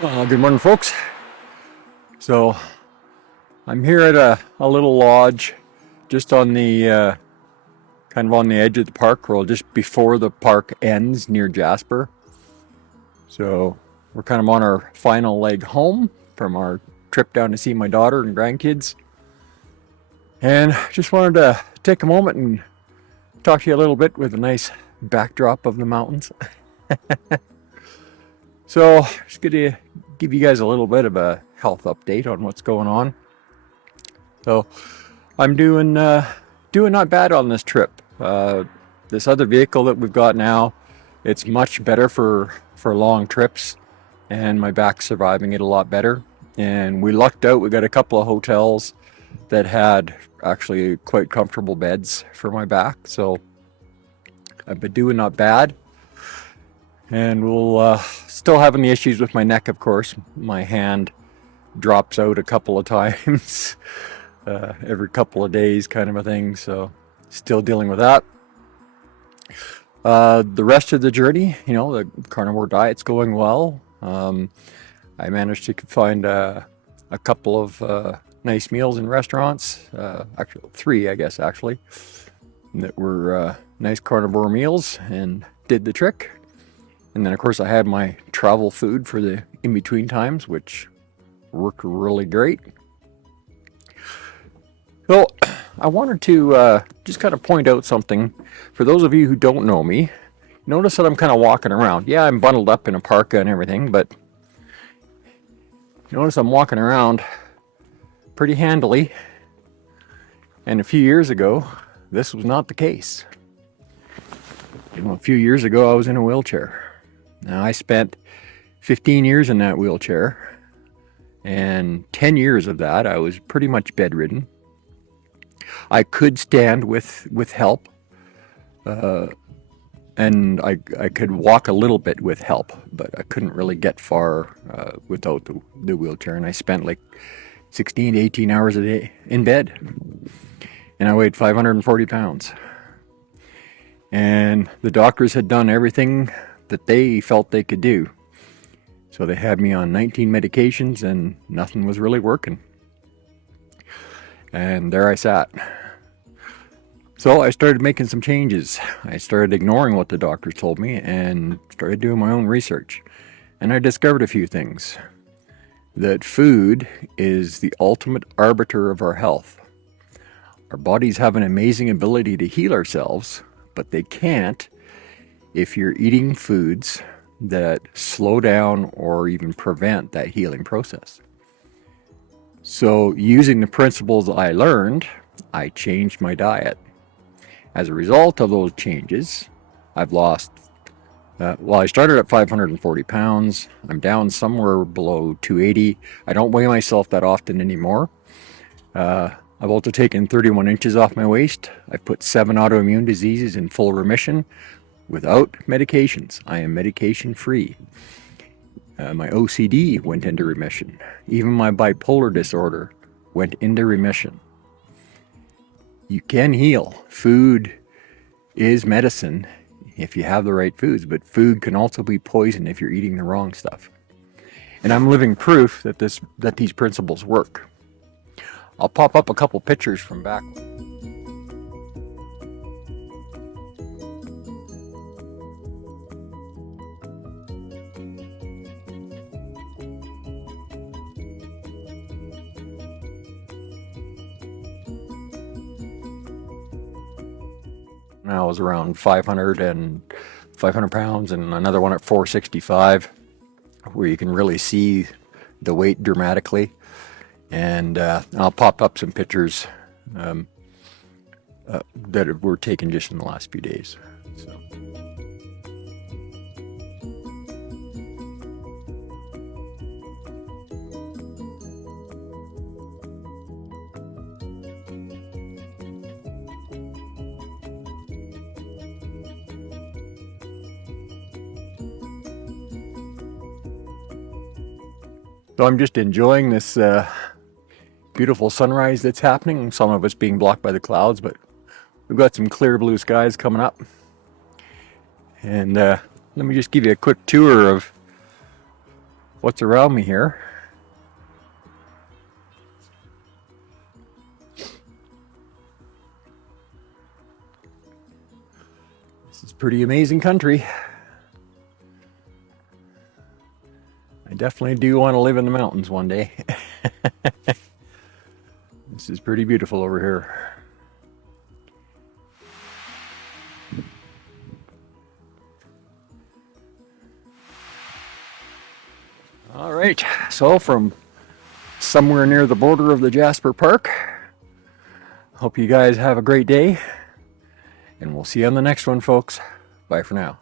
Good morning, folks. So I'm here at a little lodge just on the kind of on the edge of the park, or just before the park ends near Jasper. So we're kind of on our final leg home from our trip down to see my daughter and grandkids. And just wanted to take a moment and talk to you a little bit with a nice backdrop of the mountains. So just going to give you guys a little bit of a health update on what's going on. So I'm doing not bad on this trip. This other vehicle that we've got now, it's much better for long trips, and my back's surviving it a lot better. And we lucked out. We got a couple of hotels that had actually quite comfortable beds for my back. So I've been doing not bad. And we'll still having the issues with my neck, of course. My hand drops out a couple of times every couple of days, kind of a thing. So still dealing with that. The rest of the journey, the carnivore diet's going well. I managed to find a couple of nice meals in restaurants. Actually, three, I guess, actually, that were nice carnivore meals and did the trick. And then, of course, I had my travel food for the in-between times, which worked really great. So I wanted to just kind of point out something. For those of you who don't know me, notice that I'm kind of walking around. Yeah, I'm bundled up in a parka and everything, but notice I'm walking around pretty handily. And a few years ago, this was not the case. A few years ago, I was in a wheelchair. Now, I spent 15 years in that wheelchair, and 10 years of that, I was pretty much bedridden. I could stand with help, and I could walk a little bit with help, but I couldn't really get far without the wheelchair, and I spent like 16 to 18 hours a day in bed, and I weighed 540 pounds. And the doctors had done everything that they felt they could do. So they had me on 19 medications and nothing was really working. And there I sat. So I started making some changes. I started ignoring what the doctors told me and started doing my own research. And I discovered a few things. That food is the ultimate arbiter of our health. Our bodies have an amazing ability to heal ourselves, but they can't if you're eating foods that slow down or even prevent that healing process. So using the principles I learned, I changed my diet. As a result of those changes, I've lost, I started at 540 pounds. I'm down somewhere below 280. I don't weigh myself that often anymore. I've also taken 31 inches off my waist. I've put 7 autoimmune diseases in full remission without medications. I am medication free. My OCD went into remission. Even my bipolar disorder went into remission. You can heal. Food is medicine if you have the right foods, but food can also be poison if you're eating the wrong stuff. And I'm living proof that these principles work. I'll pop up a couple pictures from back. I was around 500 pounds, and another one at 465, where you can really see the weight dramatically. And I'll pop up some pictures that were taken just in the last few days. So. So I'm just enjoying this beautiful sunrise that's happening. Some of it's being blocked by the clouds, but we've got some clear blue skies coming up. And let me just give you a quick tour of what's around me here. This is pretty amazing country. I definitely do want to live in the mountains one day. This is pretty beautiful over here. All right, so from somewhere near the border of the Jasper Park, hope you guys have a great day, and we'll see you on the next one, folks. Bye for now.